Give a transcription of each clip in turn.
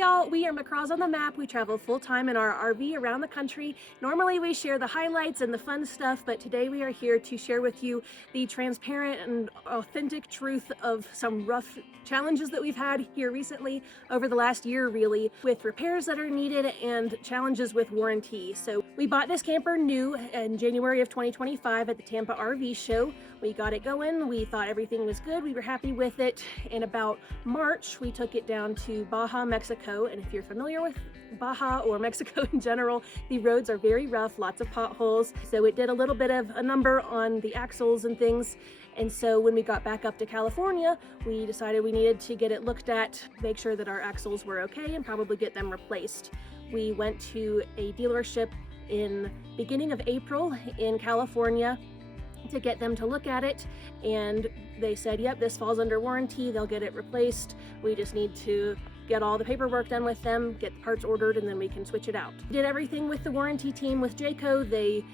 y'all, we are McCraws on the Map. We travel full-time in our RV around the country. Normally we share the highlights and the fun stuff, but today we are here to share with you the transparent and authentic truth of some rough challenges that we've had here recently over the last year, really, with repairs that are needed and challenges with warranty. So we bought this camper new in January of 2025 at the Tampa RV show. We got it going. We thought everything was good. We were happy with it. In about March, we took it down to Baja, Mexico. And if you're familiar with Baja or Mexico in general, the roads are very rough, lots of potholes. So it did a little bit of a number on the axles and things. And so when we got back up to California, we decided we needed to get it looked at, make sure that our axles were okay, and probably get them replaced. We went to a dealership in beginning of April in California to get them to look at it, and they said, yep, this falls under warranty, they'll get it replaced. We just need to get all the paperwork done with them, get the parts ordered, and then we can switch it out. Did everything with the warranty team with Jayco. They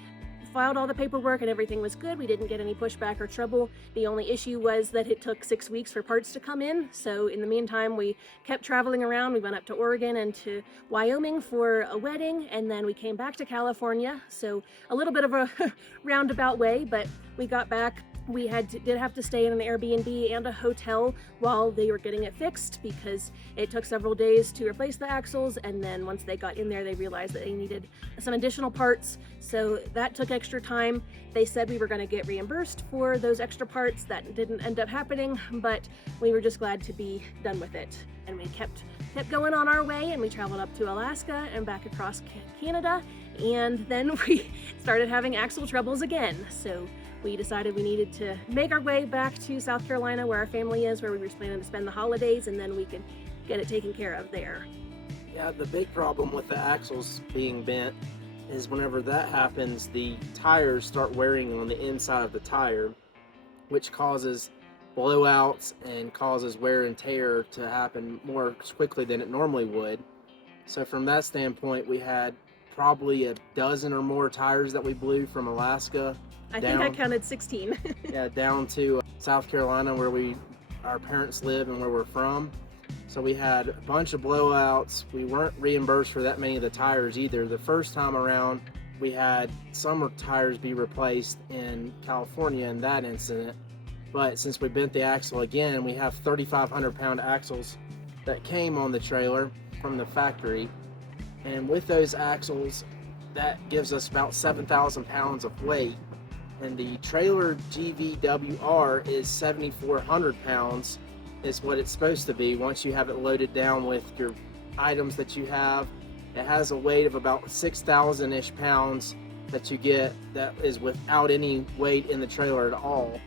filed all the paperwork and everything was good. We didn't get any pushback or trouble. The only issue was that it took 6 weeks for parts to come in. So in the meantime, we kept traveling around. We went up to Oregon and to Wyoming for a wedding, and then we came back to California. So a little bit of a roundabout way, but we got back. We did have to stay in an Airbnb and a hotel while they were getting it fixed, because it took several days to replace the axles, and then once they got in there, they realized that they needed some additional parts, so that took extra time. They said we were going to get reimbursed for those extra parts. That didn't end up happening, but we were just glad to be done with it. And we kept going on our way, and we traveled up to Alaska and back across Canada, and then we started having axle troubles again. So we decided we needed to make our way back to South Carolina, where our family is, where we were planning to spend the holidays, and then we could get it taken care of there. Yeah, the big problem with the axles being bent is whenever that happens, the tires start wearing on the inside of the tire, which causes blowouts and causes wear and tear to happen more quickly than it normally would. So from that standpoint, we had probably a dozen or more tires that we blew from Alaska. I think I counted 16. Yeah, down to South Carolina, where our parents live and where we're from. So we had a bunch of blowouts. We weren't reimbursed for that many of the tires either. The first time around, we had some tires be replaced in California in that incident. But since we bent the axle again, we have 3,500 pound axles that came on the trailer from the factory. And with those axles, that gives us about 7,000 pounds of weight. And the trailer GVWR is 7,400 pounds is what it's supposed to be once you have it loaded down with your items that you have. It has a weight of about 6,000-ish pounds that you get that is without any weight in the trailer at all.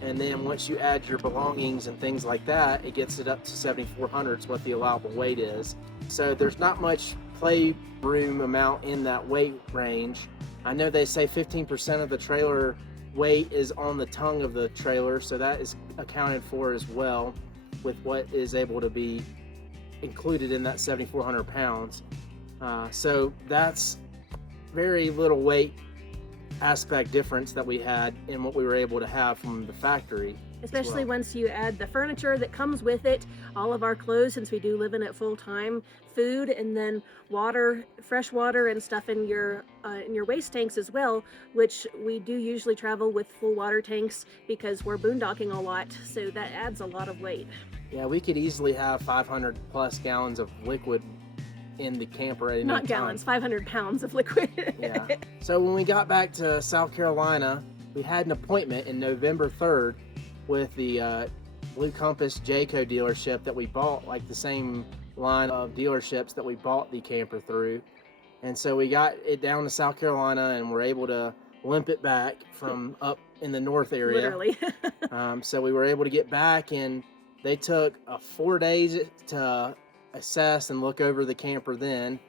And then once you add your belongings and things like that, it gets it up to 7,400 is what the allowable weight is. So there's not much play room amount in that weight range. I know they say 15% of the trailer weight is on the tongue of the trailer, so that is accounted for as well with what is able to be included in that 7,400 pounds. So that's very little weight aspect difference that we had in what we were able to have from the factory. Especially once you add the furniture that comes with it, all of our clothes, since we do live in it full time, food, and then water, fresh water and stuff in your waste tanks as well, which we do usually travel with full water tanks because we're boondocking a lot, so that adds a lot of weight. Yeah, we could easily have 500 plus gallons of liquid in the camper at any Not time. gallons, 500 pounds of liquid. Yeah. So when we got back to South Carolina, we had an appointment in November 3rd with the Blue Compass Jayco dealership that we bought, like the same line of dealerships that we bought the camper through. And so we got it down to South Carolina and were able to limp it back from up in the north area. Literally. So we were able to get back, and they took 4 days to assess and look over the camper then.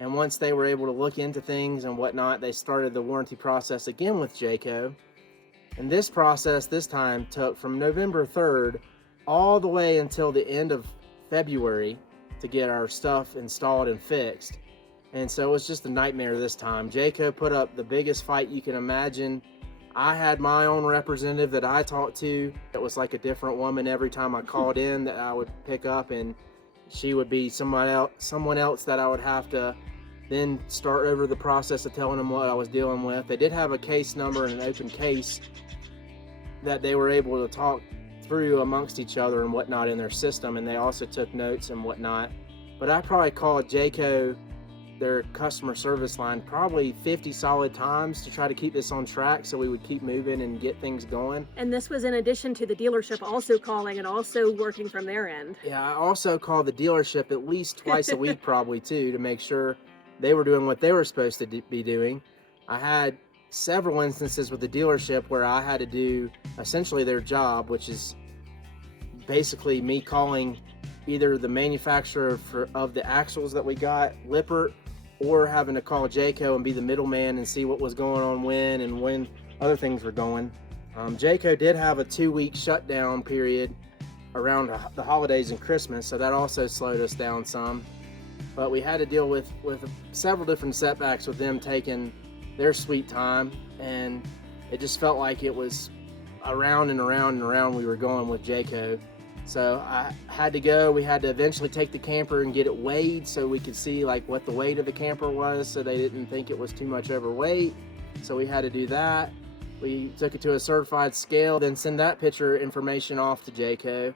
And once they were able to look into things and whatnot, they started the warranty process again with Jayco. And this process this time took from November 3rd all the way until the end of February to get our stuff installed and fixed. And so it was just a nightmare this time. Jayco put up the biggest fight you can imagine. I had my own representative that I talked to. It was like a different woman every time I called in that I would pick up, and she would be someone else that I would have to then start over the process of telling them what I was dealing with. They did have a case number and an open case that they were able to talk through amongst each other and whatnot in their system, and they also took notes and whatnot. But I probably called Jayco, their customer service line, probably 50 solid times to try to keep this on track so we would keep moving and get things going. And this was in addition to the dealership also calling and also working from their end. Yeah, I also called the dealership at least twice a week probably too, to make sure they were doing what they were supposed to be doing. I had several instances with the dealership where I had to do essentially their job, which is basically me calling either the manufacturer of the axles that we got, Lippert, or having to call Jayco and be the middleman and see what was going on when other things were going. Jayco did have a 2-week shutdown period around the holidays and Christmas, so that also slowed us down some. But we had to deal with several different setbacks with them taking their sweet time, and it just felt like it was around and around and around we were going with Jayco. So I had to go. We had to eventually take the camper and get it weighed so we could see like what the weight of the camper was, so they didn't think it was too much overweight. So we had to do that. We took it to a certified scale, then send that picture information off to Jayco.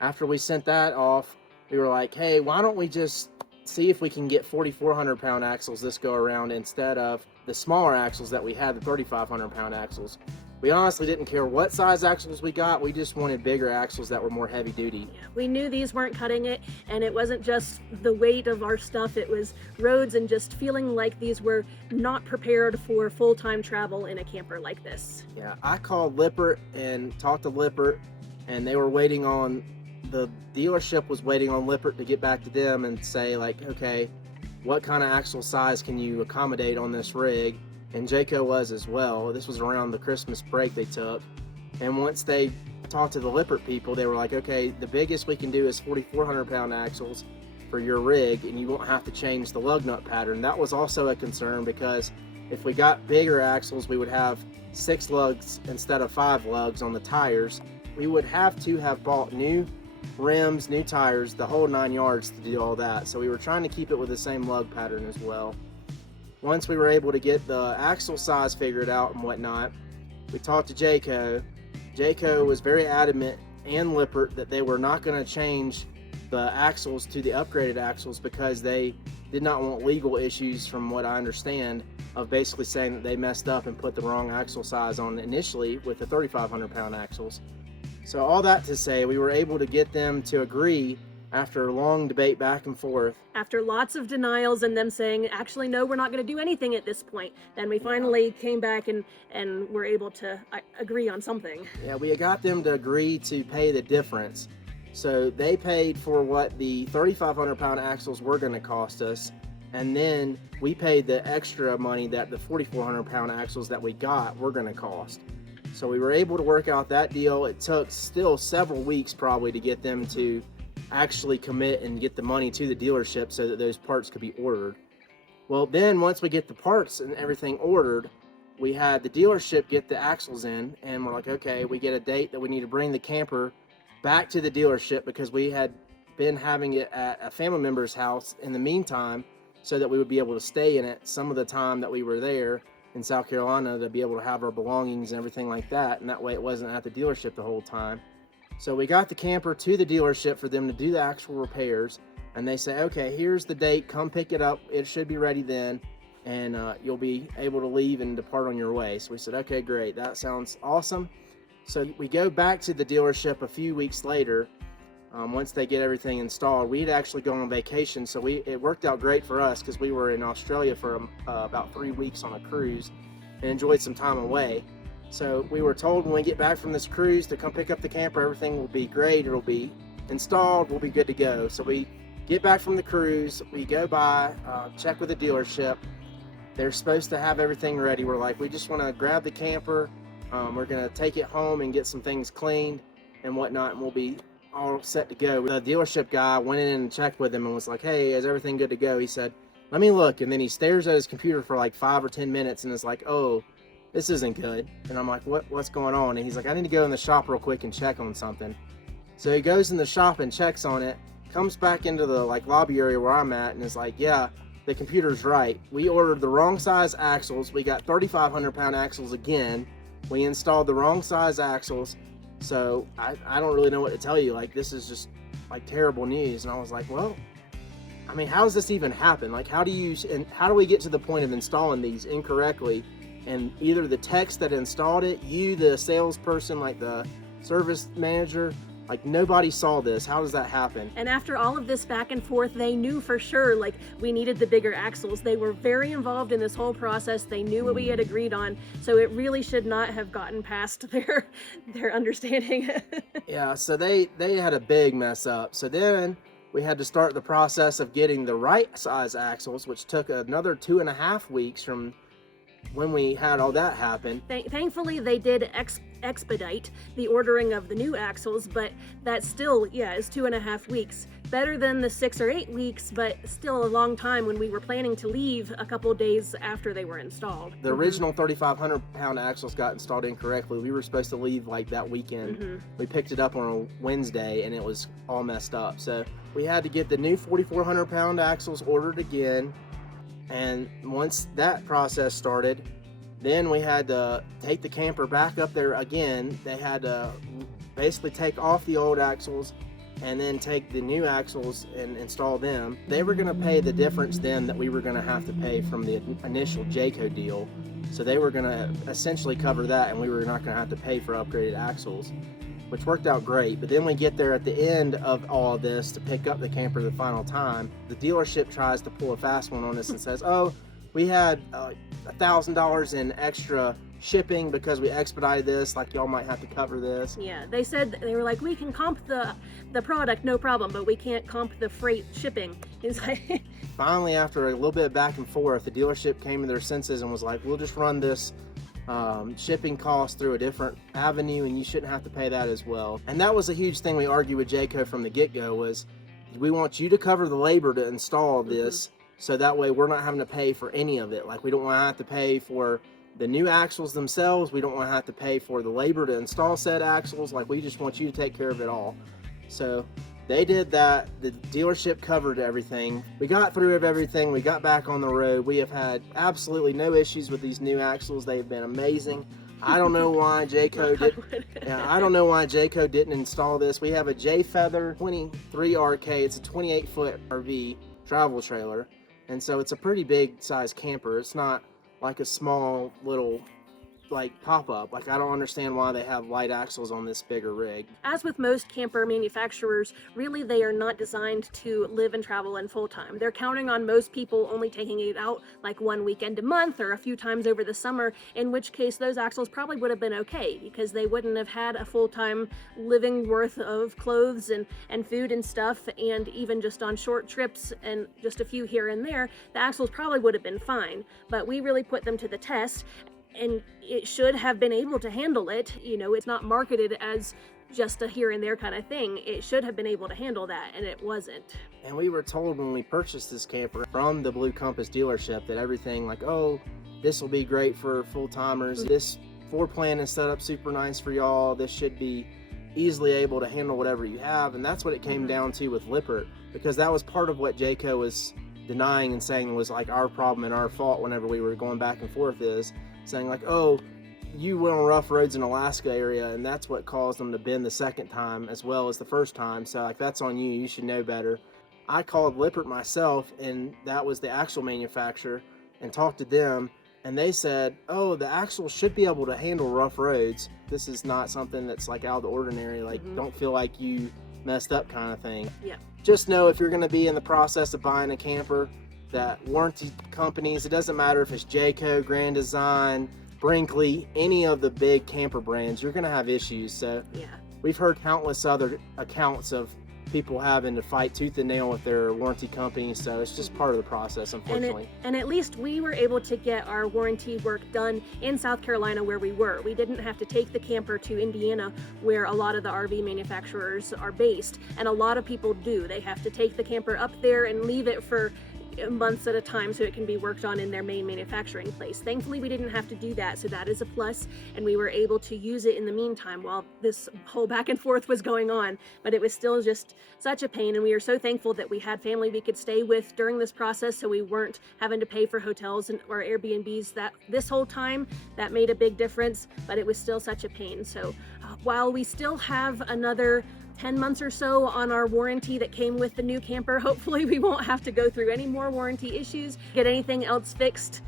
After we sent that off, we were like, hey, why don't we just see if we can get 4,400 pound axles this go around instead of the smaller axles that we had, the 3,500 pound axles. We honestly didn't care what size axles we got. We just wanted bigger axles that were more heavy duty. Yeah, we knew these weren't cutting it, and it wasn't just the weight of our stuff. It was roads and just feeling like these were not prepared for full-time travel in a camper like this. Yeah, I called Lippert and talked to Lippert, and they were waiting on, the dealership was waiting on Lippert to get back to them and say like, okay, what kind of axle size can you accommodate on this rig? And Jayco was as well. This was around the Christmas break they took. And once they talked to the Lippert people, they were like, okay, the biggest we can do is 4,400 pound axles for your rig, and you won't have to change the lug nut pattern. That was also a concern, because if we got bigger axles, we would have 6 lugs instead of 5 lugs on the tires. We would have to have bought new rims, new tires, the whole 9 yards to do all that. So we were trying to keep it with the same lug pattern as well. Once we were able to get the axle size figured out and whatnot, we talked to Jayco. Jayco was very adamant, and Lippert, that they were not going to change the axles to the upgraded axles because they did not want legal issues, from what I understand, of basically saying that they messed up and put the wrong axle size on initially with the 3,500 pound axles. So all that to say, we were able to get them to agree after a long debate back and forth. After lots of denials and them saying, actually, no, we're not going to do anything at this point, then we finally came back and were able to agree on something. Yeah, we got them to agree to pay the difference. So they paid for what the 3,500 pound axles were going to cost us, and then we paid the extra money that the 4,400 pound axles that we got were going to cost. So we were able to work out that deal. It took still several weeks probably to get them to actually commit and get the money to the dealership so that those parts could be ordered. Well, then once we get the parts and everything ordered, we had the dealership get the axles in, and we're like, okay, we get a date that we need to bring the camper back to the dealership, because we had been having it at a family member's house in the meantime, so that we would be able to stay in it some of the time that we were there in South Carolina, to be able to have our belongings and everything like that, and that way it wasn't at the dealership the whole time. So we got the camper to the dealership for them to do the actual repairs, and they say, okay, here's the date, come pick it up, it should be ready then, and you'll be able to leave and depart on your way. So we said, okay, great, that sounds awesome. So we go back to the dealership a few weeks later. Once they get everything installed, we'd actually gone on vacation, so it worked out great for us, because we were in Australia for about 3 weeks on a cruise and enjoyed some time away. So we were told when we get back from this cruise to come pick up the camper, everything will be great, it'll be installed, we'll be good to go. So we get back from the cruise, we go by, check with the dealership. They're supposed to have everything ready. We're like, we just want to grab the camper, we're going to take it home and get some things cleaned and whatnot, and we'll be all set to go. The dealership guy went in and checked with him and was like, hey, is everything good to go? He said, let me look. And then he stares at his computer for like 5 or 10 minutes and is like, oh, this isn't good. And I'm like, what's going on? And he's like, I need to go in the shop real quick and check on something. So he goes in the shop and checks on it, comes back into the like lobby area where I'm at and is like, yeah, the computer's right. We ordered the wrong size axles. We got 3,500 pound axles again. We installed the wrong size axles. So I don't really know what to tell you. Like, this is just like terrible news. And I was like, well, I mean, how does this even happen? Like, how do we get to the point of installing these incorrectly? And either the techs that installed it, you, the salesperson, like the service manager, like nobody saw this. How does that happen? And after all of this back and forth, they knew for sure, like, we needed the bigger axles. They were very involved in this whole process. They knew what we had agreed on. So it really should not have gotten past their understanding. Yeah, so they had a big mess up. So then we had to start the process of getting the right size axles, which took another 2.5 weeks from when we had all that happen. Thankfully, they did expedite the ordering of the new axles, but that still, is 2.5 weeks. Better than the 6 or 8 weeks, but still a long time when we were planning to leave a couple days after they were installed. The original 3,500 pound axles got installed incorrectly. We were supposed to leave like that weekend. We picked it up on a Wednesday and it was all messed up. So we had to get the new 4,400 pound axles ordered again. And once that process started, then we had to take the camper back up there again. They had to basically take off the old axles and then take the new axles and install them. They were going to pay the difference then that we were going to have to pay from the initial Jayco deal. So they were going to essentially cover that, and we were not going to have to pay for upgraded axles, which worked out great. But then we get there at the end of all of this to pick up the camper the final time. The dealership tries to pull a fast one on us and says, oh, we had $1,000 in extra shipping because we expedited this, like y'all might have to cover this. Yeah, they said, they were like, we can comp the product, no problem, but we can't comp the freight shipping. It's like Finally, after a little bit back and forth, the dealership came to their senses and was like, we'll just run this shipping cost through a different avenue and you shouldn't have to pay that as well. And that was a huge thing we argued with Jayco from the get-go, was we want you to cover the labor to install this, so that way we're not having to pay for any of it. Like, we don't want to have to pay for the new axles themselves. We don't want to have to pay for the labor to install said axles. Like, we just want you to take care of it all. So they did that. The dealership covered everything. We got through everything. We got back on the road. We have had absolutely no issues with these new axles. They've been amazing. I don't know why Jayco didn't install this. We have a J Feather 23 RK. It's a 28-foot RV travel trailer, and so it's a pretty big size camper. It's not like a small little like pop-up. Like, I don't understand why they have light axles on this bigger rig. As with most camper manufacturers, really they are not designed to live and travel in full time. They're counting on most people only taking it out like one weekend a month or a few times over the summer, in which case those axles probably would have been okay because they wouldn't have had a full-time living worth of clothes and food and stuff, and even just on short trips and just a few here and there, the axles probably would have been fine. But we really put them to the test, and it should have been able to handle it. You know, it's not marketed as just a here and there kind of thing. It should have been able to handle that, and it wasn't. And we were told when we purchased this camper from the Blue Compass dealership that everything, like, oh, this will be great for full-timers. This floor plan is set up super nice for y'all. This should be easily able to handle whatever you have. And that's what it came down to with Lippert, because that was part of what Jayco was denying and saying was like our problem and our fault whenever we were going back and forth, is saying like, oh, you went on rough roads in Alaska area and that's what caused them to bend the second time as well as the first time. So like, that's on you. You should know better. I called Lippert myself, and that was the axle manufacturer, and talked to them, and they said, oh, the axle should be able to handle rough roads. This is not something that's like out of the ordinary. Like, don't feel like you messed up kind of thing. Yeah. Just know if you're going to be in the process of buying a camper, that warranty companies, it doesn't matter if it's Jayco, Grand Design, Brinkley, any of the big camper brands, you're going to have issues. So yeah, we've heard countless other accounts of people having to fight tooth and nail with their warranty companies, so it's just part of the process, unfortunately. And at least we were able to get our warranty work done in South Carolina where we were. We didn't have to take the camper to Indiana, where a lot of the RV manufacturers are based, and a lot of people do. They have to take the camper up there and leave it for months at a time so it can be worked on in their main manufacturing place. Thankfully, we didn't have to do that, so that is a plus, and we were able to use it in the meantime while this whole back and forth was going on. But it was still just such a pain, and we are so thankful that we had family we could stay with during this process, so we weren't having to pay for hotels or Airbnbs that this whole time. That made a big difference, but it was still such a pain. So while we still have another 10 months or so on our warranty that came with the new camper, hopefully we won't have to go through any more warranty issues, get anything else fixed.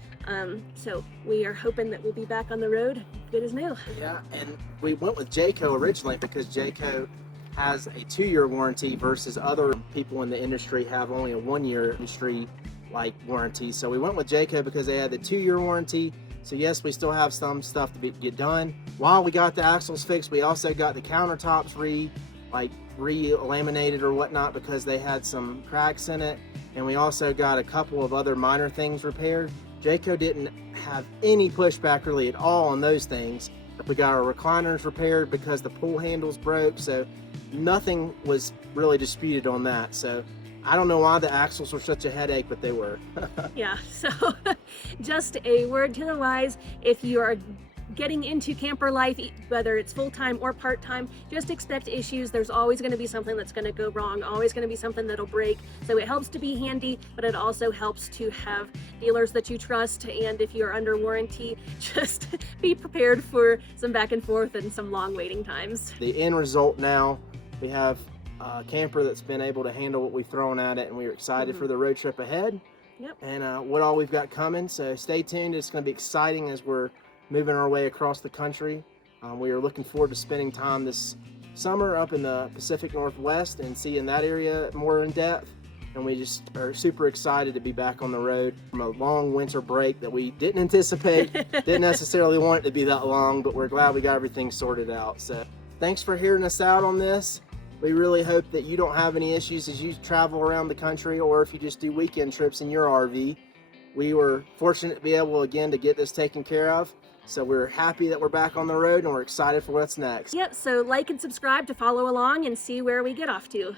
So we are hoping that we'll be back on the road good as new. Yeah, and we went with Jayco originally because Jayco has a 2-year warranty versus other people in the industry have only a 1-year industry like warranty. So we went with Jayco because they had the 2-year warranty. So yes, we still have some stuff to get done. While we got the axles fixed, we also got the countertops re-laminated or whatnot because they had some cracks in it, and we also got a couple of other minor things repaired. Jayco didn't have any pushback really at all on those things. We got our recliners repaired because the pull handles broke, so nothing was really disputed on that. So I don't know why the axles were such a headache, but they were. Yeah, so just a word to the wise, if you are getting into camper life, whether it's full-time or part-time, just expect issues. There's always going to be something that's going to go wrong, always going to be something that'll break. So it helps to be handy, but it also helps to have dealers that you trust. And if you're under warranty, just be prepared for some back and forth and some long waiting times. The end result now, we have a camper that's been able to handle what we've thrown at it, and we're excited for the road trip ahead. Yep. And what all we've got coming. So stay tuned. It's going to be exciting as we're moving our way across the country. We are looking forward to spending time this summer up in the Pacific Northwest and seeing that area more in depth. And we just are super excited to be back on the road from a long winter break that we didn't anticipate. Didn't necessarily want it to be that long, but we're glad we got everything sorted out. So thanks for hearing us out on this. We really hope that you don't have any issues as you travel around the country, or if you just do weekend trips in your RV. We were fortunate to be able again to get this taken care of. So we're happy that we're back on the road, and we're excited for what's next. Yep, so like and subscribe to follow along and see where we get off to.